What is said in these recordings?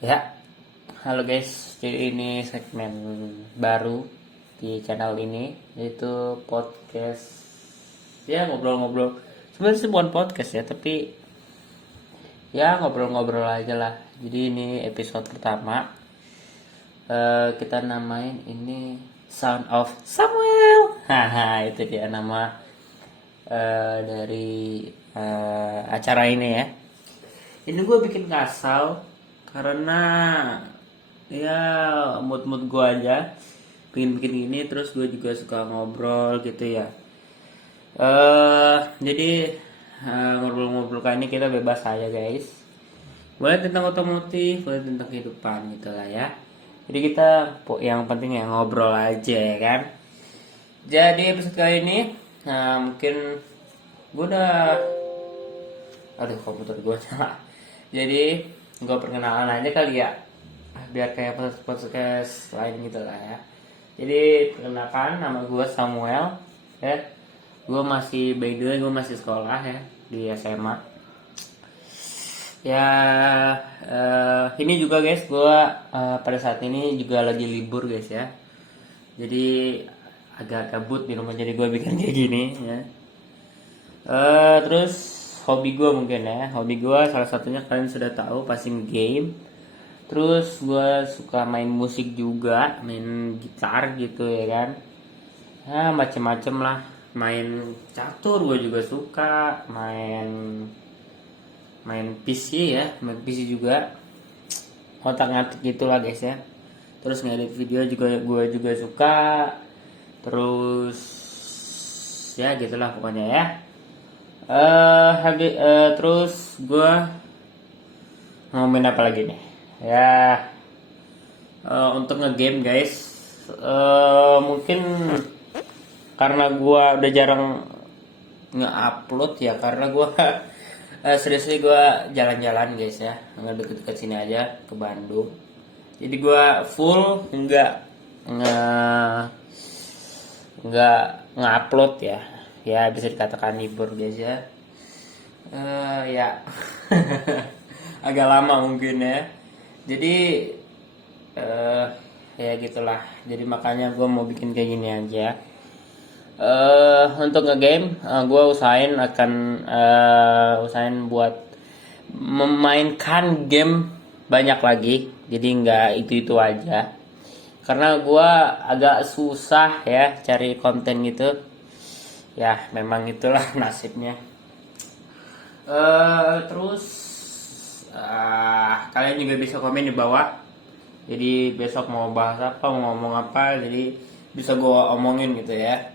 Ya, halo guys. Jadi ini segmen baru di channel ini, yaitu podcast. Ya, ngobrol-ngobrol. Sebenarnya sih bukan podcast ya, tapi ya ngobrol-ngobrol aja lah. Jadi ini episode pertama. Kita namain ini Sound of Samuel. Haha, itu dia nama dari acara ini ya. Ini gue bikin kasau karena ya mood gue aja bikin bikin ini, terus gue juga suka ngobrol gitu ya. Jadi ngobrol-ngobrol kali ini kita bebas aja guys, boleh tentang otomotif, boleh tentang kehidupan gitu lah ya. Jadi kita yang penting ya ngobrol aja ya kan. Jadi episode kali ini mungkin gue udah, aduh komputer gue nyala. Jadi gue perkenalan aja kali ya, biar kayak podcast lain gitu lah ya. Jadi perkenalkan, nama gue Samuel ya. Gue masih, by the way, gue masih sekolah ya di SMA ya. Ini juga guys, gue pada saat ini juga lagi libur guys ya. Jadi agak kabut di rumah, jadi gue bikin kayak gini ya. Terus hobi gue mungkin ya, hobi gue salah satunya kalian sudah tahu, pasti game. Terus gue suka main musik juga, main gitar gitu ya kan. Ya macem-macem lah, main catur gue juga suka, main main PC ya, main PC juga, otak-ngatik gitulah guys ya. Terus ngedit video juga gue juga suka. Terus ya gitulah pokoknya ya. Terus gue ngomongin apa lagi nih ya. Untuk ngegame guys, mungkin karena gue udah jarang nge-upload ya, karena gue seriously gue jalan-jalan guys ya, nggak deket-deket sini aja ke Bandung. Jadi gue full nggak nge-upload ya. Ya bisa dikatakan libur guys ya. Ya agak lama mungkin ya. Jadi ya gitulah. Jadi makanya gue mau bikin kayak gini aja. Untuk ngegame, gue usahain buat memainkan game banyak lagi. Jadi nggak itu aja. Karena gue agak susah ya cari konten gitu. Ya memang itulah nasibnya. Terus kalian juga bisa komen di bawah. Jadi besok mau bahas apa, mau ngomong apa, jadi bisa gue omongin gitu ya.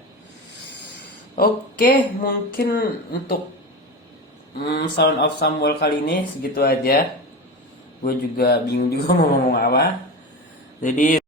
Oke, mungkin untuk Sound of Samuel kali ini segitu aja. Gue juga bingung juga mau ngomong apa. Jadi